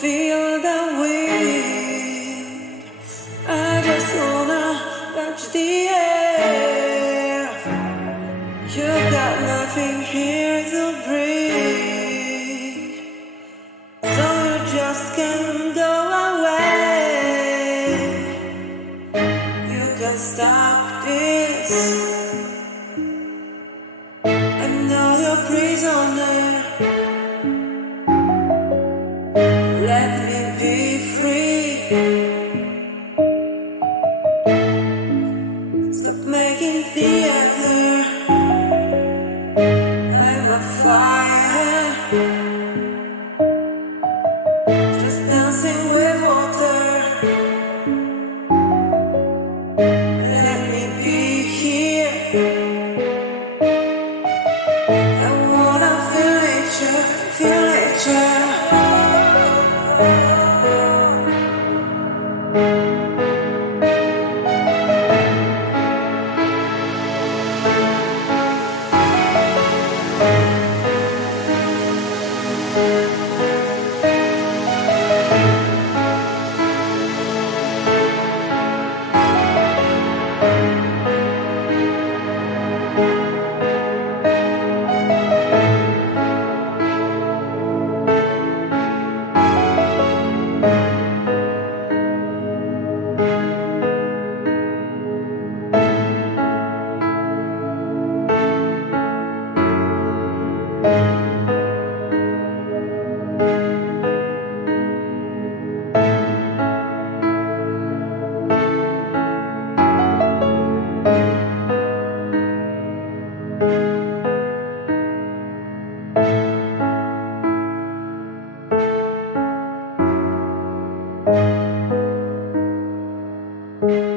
feel the wind. I just wanna touch the air. You got nothing here to breathe, so you just can't go away. You can stop this. I know you're prisoner. Let me be free. Stop making theater. I'm a fire, just dancing with water. Let me be here. I wanna feel nature, feel nature. Thank you.